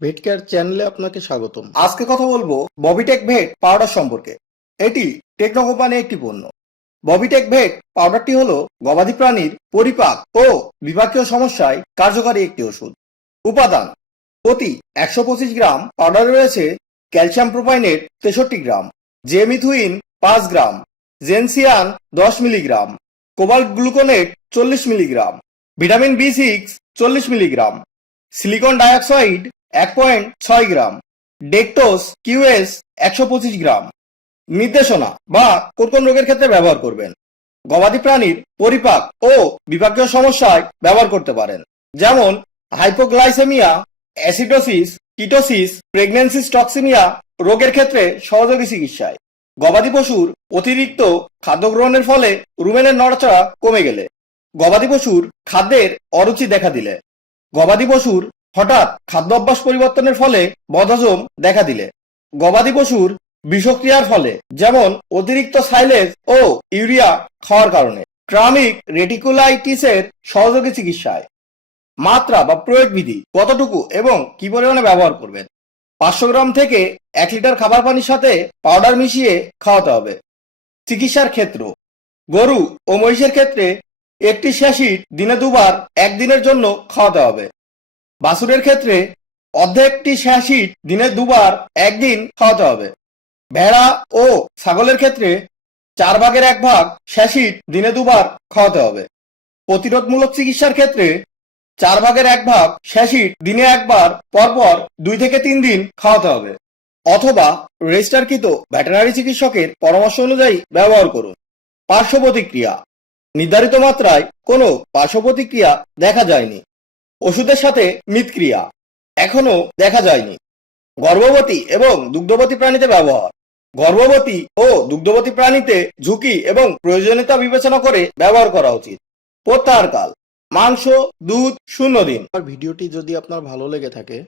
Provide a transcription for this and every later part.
ভেটকেয়ার চ্যানেলে আপনাকে স্বাগতম। আজকে কথা বলব ববিটেক ভেট পাউডার সম্পর্কে। এটি টেকনো কোম্পানির একটি পণ্য। ববিটেক ভেট পাউডারটি হলো গবাদি প্রাণীর পরিপাক ও বিপাকীয় সমস্যায় কার্যকারী একটি ওষুধ। উপাদান, প্রতি একশো পঁচিশ গ্রাম পাউডারে রয়েছে ক্যালসিয়াম প্রোপাইনেট তেষট্টি গ্রাম, জেমিথুইন পাঁচ গ্রাম, জেনসিয়ান দশ মিলিগ্রাম, কোবাল্ট গ্লুকোনেট চল্লিশ মিলিগ্রাম, ভিটামিন বি সিক্স চল্লিশ মিলিগ্রাম, সিলিকন ডাইঅক্সাইড এক পয়েন্ট ছয় গ্রাম। ডেকটোস কিউএস একশো পঁচিশ গ্রাম। নির্দেশনা বা কোন কোন রোগের ক্ষেত্রে ব্যবহার করবেন। গবাদি প্রাণীর পরিপাক ও বিপাকীয় সমস্যায় ব্যবহার করতে পারেন। যেমন hypoglycaemia, acidosis, ketosis, pregnancy toxaemia রোগের ক্ষেত্রে সহযোগী চিকিৎসায়। গবাদি পশুর অতিরিক্ত খাদ্য গ্রহণের ফলে রুমেনের নড়াচড়া কমে গেলে। গবাদি পশুর খাদ্যের অরুচি দেখা দিলে। গবাদি পশুর হঠাৎ খাদ্য অভ্যাস পরিবর্তনের ফলে বদহজম দেখা দিলে। গবাদি পশুর বিষক্রিয়ার ফলে, যেমন অতিরিক্ত সাইলেজ ও ইউরিয়া খাওয়ার কারণে। ট্রামিক রেটিকুলাইটিসের সহযোগী চিকিৎসায়। মাত্রা বা প্রয়োগ বিধি কতটুকু এবং কি পরিমাণে ব্যবহার করবেন? পাঁচশো গ্রাম থেকে এক লিটার খাবার পানির সাথে পাউডার মিশিয়ে খাওয়াতে হবে। চিকিৎসার ক্ষেত্র। গরু ও মহিষের ক্ষেত্রে একটি শ্যাসিড দিনে দুবার, একদিনের জন্য খাওয়াতে হবে। বাছুরের ক্ষেত্রে অর্ধেকটি শ্যাসিড দিনে দুবার একদিন খাওয়াতে হবে। ভেড়া ও ছাগলের ক্ষেত্রে চার ভাগের এক ভাগ শ্যাসিড দিনে দুবার খাওয়াতে হবে। প্রতিরোধমূলক চিকিৎসার ক্ষেত্রে চার ভাগের এক ভাগ শ্যাসিড দিনে একবার, পরপর দুই থেকে তিন দিন খাওয়াতে হবে। অথবা রেজিস্টারকৃত ভেটেরিনারি চিকিৎসকের পরামর্শ অনুযায়ী ব্যবহার করুন। পার্শ্ব প্রতিক্রিয়া। নির্ধারিত মাত্রায় কোনো পার্শ্ব প্রতিক্রিয়া দেখা যায়নি। ওষুধের সাথে মিতক্রিয়া এখনও দেখা যায়নি। গর্ভবতী এবং দুগ্ধবতী প্রাণীতে ব্যবহার। গর্ভবতী ও দুগ্ধবতী প্রাণীতে ঝুঁকি এবং প্রয়োজনীয়তা বিবেচনা করে ব্যবহার করা উচিত। প্রত্যাহারকাল মাংস, দুধ, শূন্য দিন। আর ভিডিওটি যদি আপনার ভালো লেগে থাকে,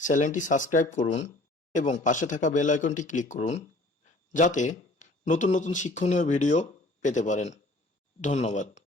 চ্যানেলটি সাবস্ক্রাইব করুন এবং পাশে থাকা বেল আইকনটি ক্লিক করুন, যাতে নতুন নতুন শিক্ষণীয় ভিডিও পেতে পারেন। ধন্যবাদ।